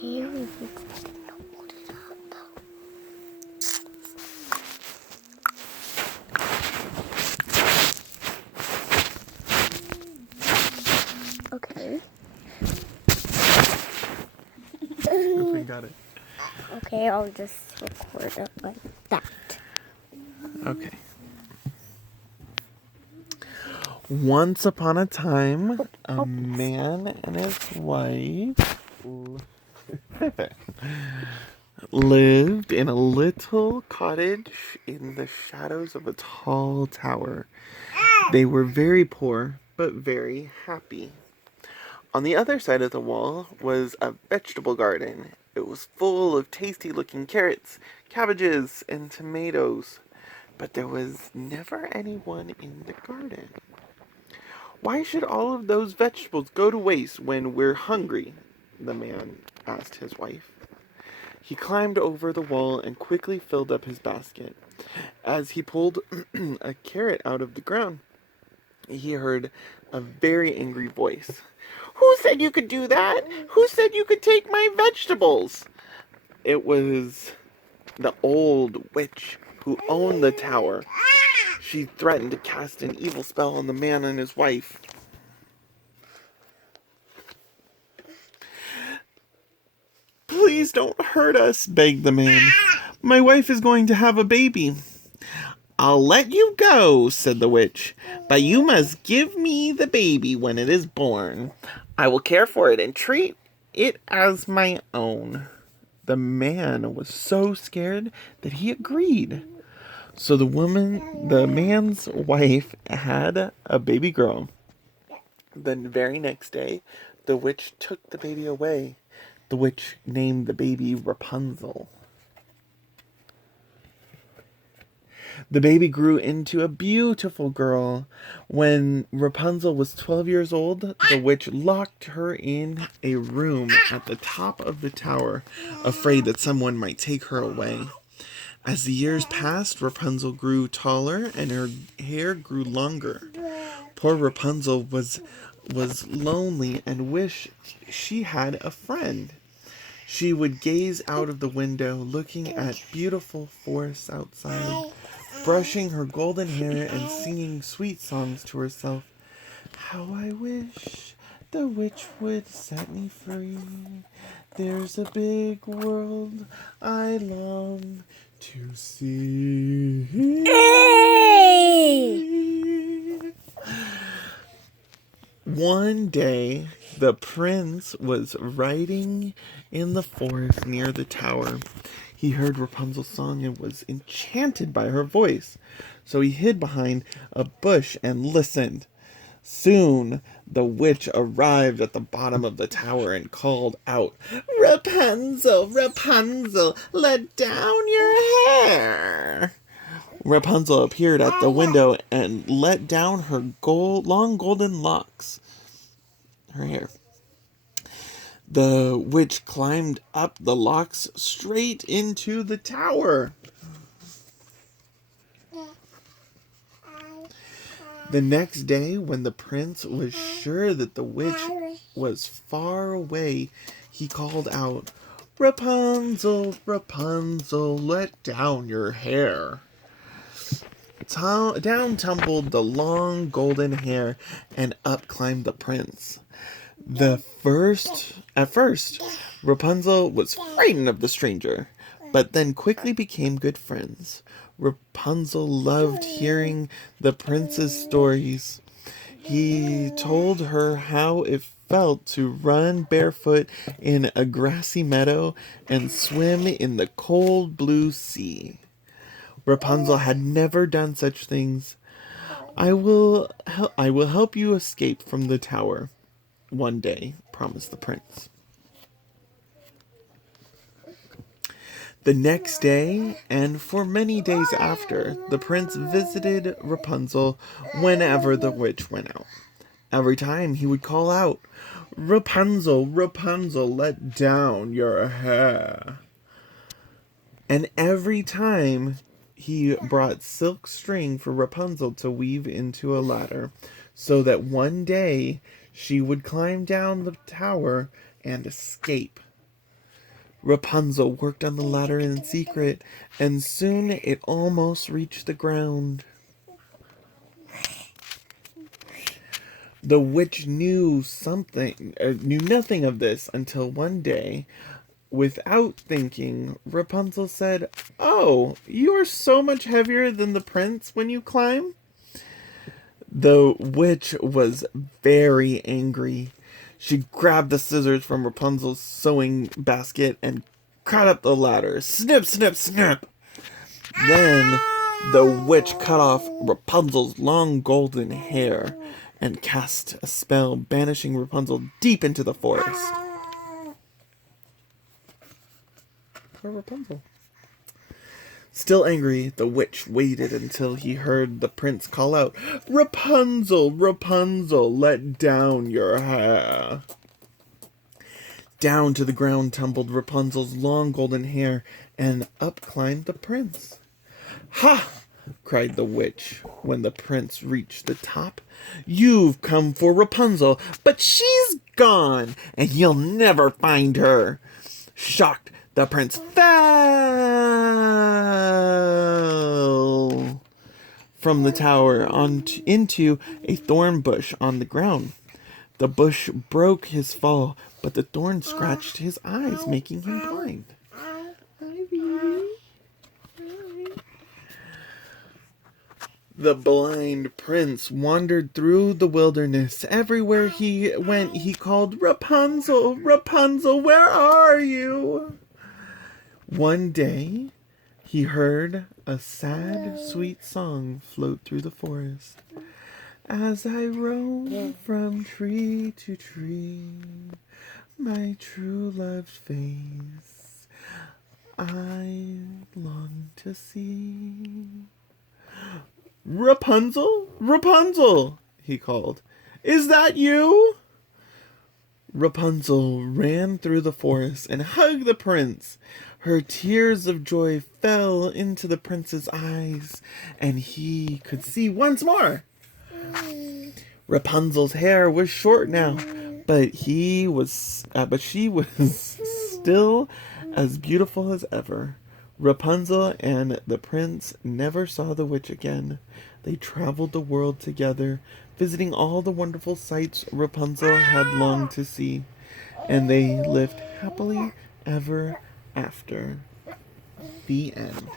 Here we hold it up. Okay. We got it. Okay, I'll just record it like that. Okay. Once upon a time, a man and his wife lived in a little cottage in the shadows of a tall tower. They were very poor, but very happy. On the other side of the wall was a vegetable garden. It was full of tasty-looking carrots, cabbages, and tomatoes. But there was never anyone in the garden. "Why should all of those vegetables go to waste when we're hungry?" the man asked his wife. He climbed over the wall and quickly filled up his basket. As he pulled a carrot out of the ground, he heard a very angry voice. "Who said you could do that? Who said you could take my vegetables?" It was the old witch who owned the tower. She threatened to cast an evil spell on the man and his wife. "Please don't hurt us," begged the man. "My wife is going to have a baby." "I'll let you go," said the witch, "but you must give me the baby when it is born. I will care for it and treat it as my own." The man was so scared that he agreed. So the man's wife had a baby girl. The very next day, the witch took the baby away. The witch named the baby Rapunzel. The baby grew into a beautiful girl. When Rapunzel was 12 years old, the witch locked her in a room at the top of the tower, afraid that someone might take her away. As the years passed, Rapunzel grew taller and her hair grew longer. Poor Rapunzel was lonely and wished she had a friend. She would gaze out of the window, looking at beautiful forests outside, brushing her golden hair and singing sweet songs to herself. "How I wish the witch would set me free. There's a big world I long to see." One day, the prince was riding in the forest near the tower. He heard Rapunzel's song and was enchanted by her voice. So he hid behind a bush and listened. Soon, the witch arrived at the bottom of the tower and called out, "Rapunzel, Rapunzel, let down your hair." Rapunzel appeared at the window and let down her long golden locks, her hair. The witch climbed up the locks straight into the tower. The next day, when the prince was sure that the witch was far away, he called out, "Rapunzel, Rapunzel, let down your hair." Down tumbled the long golden hair, and up climbed the prince. At first, Rapunzel was frightened of the stranger, but then quickly became good friends. Rapunzel loved hearing the prince's stories. He told her how it felt to run barefoot in a grassy meadow and swim in the cold blue sea. Rapunzel had never done such things. I will help you escape from the tower one day," promised the prince. The next day, and for many days after, the prince visited Rapunzel whenever the witch went out. Every time he would call out, "Rapunzel, Rapunzel, let down your hair." And every time he brought silk string for Rapunzel to weave into a ladder, so that one day she would climb down the tower and escape. Rapunzel worked on the ladder in secret, and soon it almost reached the ground. The witch knew nothing of this until one day, without thinking, Rapunzel said, "Oh, you are so much heavier than the prince when you climb." The witch was very angry. She grabbed the scissors from Rapunzel's sewing basket and cut up the ladder. Snip, snip, snip! Then the witch cut off Rapunzel's long golden hair and cast a spell, banishing Rapunzel deep into the forest. Poor Rapunzel. Still angry, the witch waited until he heard the prince call out, "Rapunzel, Rapunzel, let down your hair." Down to the ground tumbled Rapunzel's long golden hair, and up climbed the prince. "Ha!" cried the witch when the prince reached the top. "You've come for Rapunzel, but she's gone, and you'll never find her." Shocked, the prince fell from the tower into a thorn bush on the ground. The bush broke his fall, but the thorn scratched his eyes, making him blind. The blind prince wandered through the wilderness. Everywhere he went, he called, "Rapunzel, Rapunzel, where are you?" One day, he heard a sad, sweet song float through the forest. "As I roam from tree to tree, my true love's face I long to see." "Rapunzel, Rapunzel," he called. "Is that you?" Rapunzel ran through the forest and hugged the prince. Her tears of joy fell into the prince's eyes, and he could see once more. Rapunzel's hair was short now, but she was still as beautiful as ever. Rapunzel and the prince never saw the witch again. They traveled the world together, visiting all the wonderful sights Rapunzel had longed to see, and they lived happily ever after. The end.